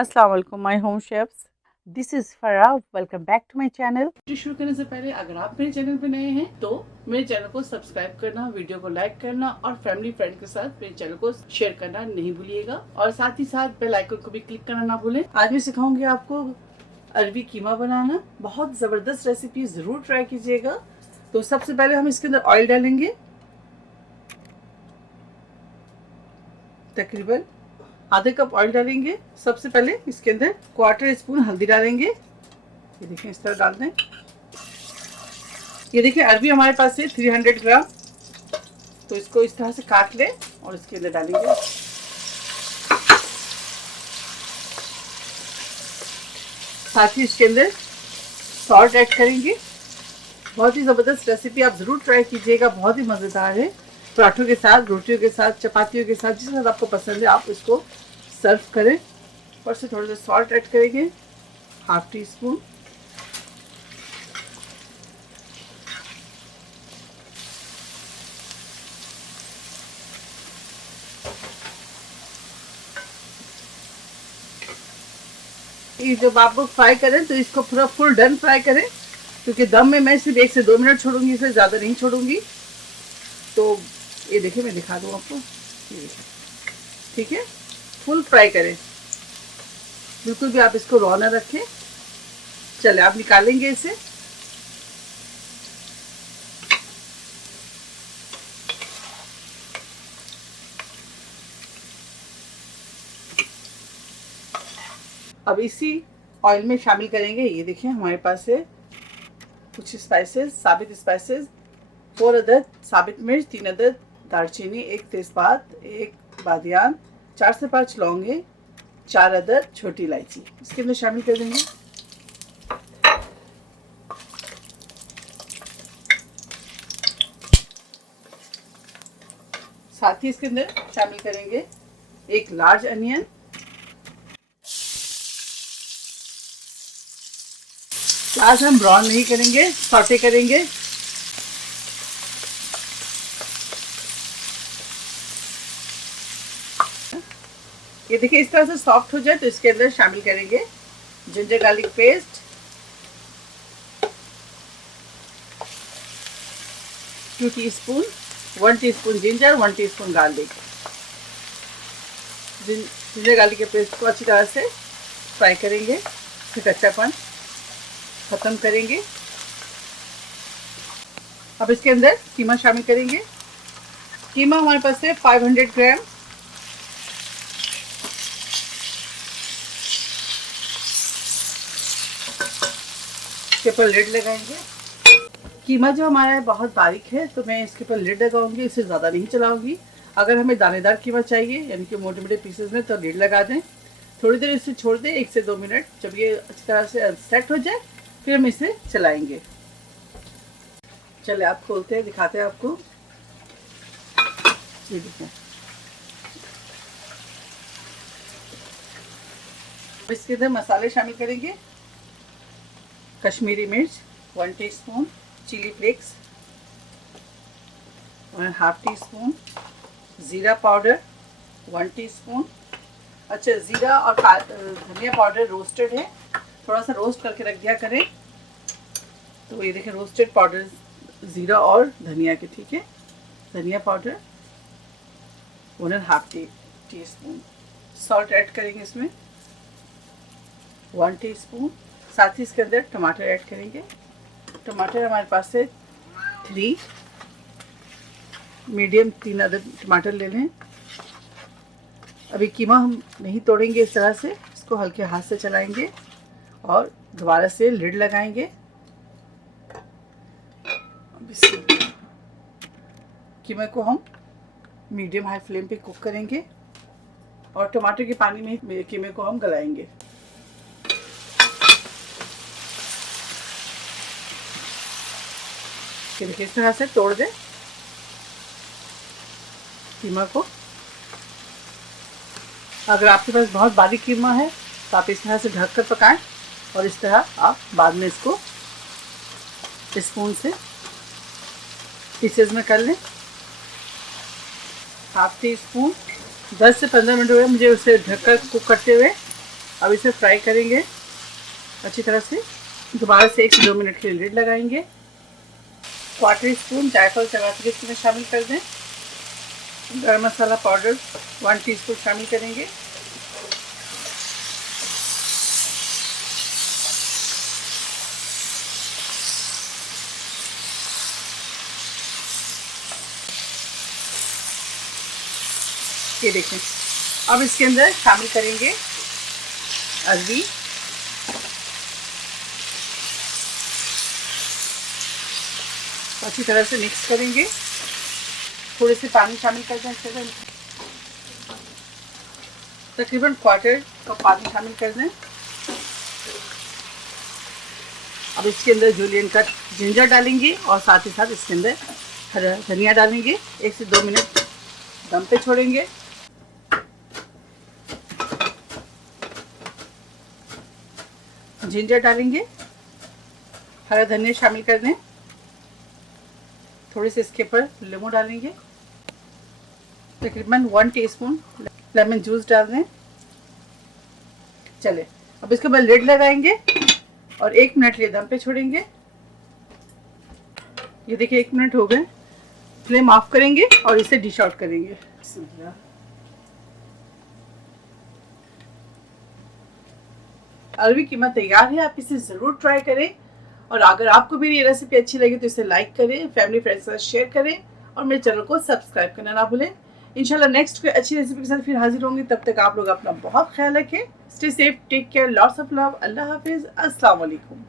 अस्सलाम वालेकुम my home chefs, this is Farah. Welcome back to my channel. शुरू करने से पहले अगर आप मेरे चैनल पे नए हैं तो मेरे चैनल को सब्सक्राइब करना, वीडियो को लाइक करना और फैमिली फ्रेंड के साथ मेरे चैनल को शेयर करना नहीं भूलिएगा और साथ ही साथ बेल आइकन को भी क्लिक करना ना भूलें। आज मैं सिखाऊंगी आपको अरबी कीमा बनाना। बहुत जबरदस्त रेसिपी, जरूर ट्राई कीजिएगा। तो सबसे पहले हम इसके अंदर ऑयल डालेंगे, तकरीबन आधे कप ऑयल डालेंगे। सबसे पहले इसके अंदर क्वार्टर स्पून हल्दी डालेंगे। ये देखिए इस तरह डाल दें। ये देखिए अरबी हमारे पास है 300 ग्राम, तो इसको इस तरह से काट लें और इसके अंदर डालेंगे। साथ ही इसके अंदर सॉल्ट ऐड करेंगे। बहुत ही ज़बरदस्त रेसिपी, आप ज़रूर ट्राई कीजिएगा, बहुत ही मज़ेदार है। पराठों के साथ, रोटियों के साथ, चपातियों के साथ, जिस तरह आपको पसंद है आप इसको सर्व करें। ऊपर से थोड़ा सा सॉल्ट ऐड करेंगे, हाफ टी स्पून। ये जब आप लोग फ्राई करें तो इसको पूरा फुल डन फ्राई करें, क्योंकि दम में मैं सिर्फ 1 से 2 मिनट छोड़ूंगी, इससे ज़्यादा नहीं छोड़ूंगी। तो ये देखिए मैं दिखा दूँ आपको, ठीक है। फुल फ्राई करें, बिल्कुल भी आप इसको रॉ ना रखें। चले आप निकालेंगे इसे। अब इसी ऑयल में शामिल करेंगे। ये देखिए हमारे पास है कुछ स्पाइसेस, साबित स्पाइसेस, 4 अदद साबित मिर्च, 3 अदद दालचीनी, 1 तेजपात, 1 बादियान, 4 से 5 लौंगे, 4 अदद छोटी इलायची इसके अंदर शामिल कर देंगे। साथ ही इसके अंदर शामिल करेंगे 1 लार्ज अनियन, प्याज हम ब्राउन नहीं करेंगे, सौटे करेंगे। ये देखिए इस तरह से सॉफ्ट हो जाए तो इसके अंदर शामिल करेंगे ginger garlic paste, 2 teaspoon, 1 teaspoon ginger, 1 teaspoon garlic. Ginger garlic के पेस्ट को अच्छी तरह से फ्राई करेंगे, फिर कच्चापन खत्म करेंगे। अब इसके अंदर कीमा शामिल करेंगे। कीमा हमारे पास है 500 ग्राम। इसके ऊपर लिड लगाएंगे। कीमा जो हमारा है बहुत बारीक है, तो मैं इसके ऊपर लिड लगाऊंगी, इसे ज़्यादा नहीं चलाऊंगी। अगर हमें दानेदार कीमा चाहिए यानी कि मोटे मोटे पीसेस में, तो लिड लगा दें। थोड़ी देर इसे छोड़ दें, 1 से 2 मिनट। जब ये अच्छी तरह से सेट हो जाए फिर हम इसे चलाएंगे। चले आप खोलते हैं, दिखाते हैं आपको। ये देखिए इसके अंदर मसाले शामिल करेंगे। कश्मीरी मिर्च 1 टीस्पून, चिली फ्लेक्स 1/2 टीस्पून, ज़ीरा पाउडर 1 टीस्पून। अच्छा, ज़ीरा और धनिया पाउडर रोस्टेड है, थोड़ा सा रोस्ट करके रख दिया करें। तो ये देखें रोस्टेड पाउडर ज़ीरा और धनिया के, ठीक है। धनिया पाउडर 1.5 टीस्पून। सॉल्ट ऐड करेंगे इसमें 1 टीस्पून। साथ ही इसके अंदर टमाटर ऐड करेंगे। टमाटर हमारे पास से 3 मीडियम 3 अदद टमाटर ले लें। अभी कीमा हम नहीं तोड़ेंगे, इस तरह से इसको हल्के हाथ से चलाएंगे और दोबारा से लिड लगाएंगे। कीमा को हम मीडियम हाई फ्लेम पे कुक करेंगे और टमाटर के पानी में कीमे को हम गलाएंगे। देखिए इस तरह से तोड़ दें कीमा को। अगर आपके पास बहुत बारीक कीमा है तो आप इस तरह से ढक कर पकाएं और इस तरह आप बाद में इसको स्पून से पीसेस में कर लें। 1/2 टीस्पून 10 से 15 मिनट हुए मुझे उसे ढककर कुक करते हुए। अब इसे फ्राई करेंगे अच्छी तरह से। दोबारा से 1 से 2 मिनट के लिए लिड लगाएंगे। 1/4 स्पून जायफल चबाकर इसमें शामिल कर दें। गरम मसाला पाउडर 1 टीस्पून शामिल करेंगे। ये देखें, अब इसके अंदर शामिल करेंगे अरबी, अच्छी तरह से मिक्स करेंगे। थोड़े से पानी शामिल कर दें, इसके अंदर तकरीबन 1/4 कप पानी शामिल कर दें। अब इसके अंदर जूलियन कट जिंजर डालेंगे और साथ ही साथ इसके अंदर हरा धनिया डालेंगे। 1 से 2 मिनट दम पे छोड़ेंगे। जिंजर डालेंगे, हरा धनिया शामिल कर दें। थोड़े से इसके ऊपर नींबू डालेंगे, तकरीबन 1 टीस्पून लेमन जूस डाल दें। चले, अब इसके बाद लिड लगाएंगे और 1 मिनट लिए दम पे छोड़ेंगे। ये देखिए 1 मिनट हो गए। फ्लेम ऑफ करेंगे और इसे डिश आउट करेंगे। अरबी कीमा तैयार है, आप इसे ज़रूर ट्राई करें। और अगर आपको मेरी ये रेसिपी अच्छी लगी तो इसे लाइक करें, फैमिली फ्रेंड्स के साथ शेयर करें और मेरे चैनल को सब्सक्राइब करना ना भूलें। इंशाल्लाह नेक्स्ट कोई अच्छी रेसिपी के साथ फिर हाजिर होंगी। तब तक आप लोग अपना बहुत ख्याल रखें। Stay safe, take care, lots of love. Allah हाफिज़, अस्सलाम वालेकुम।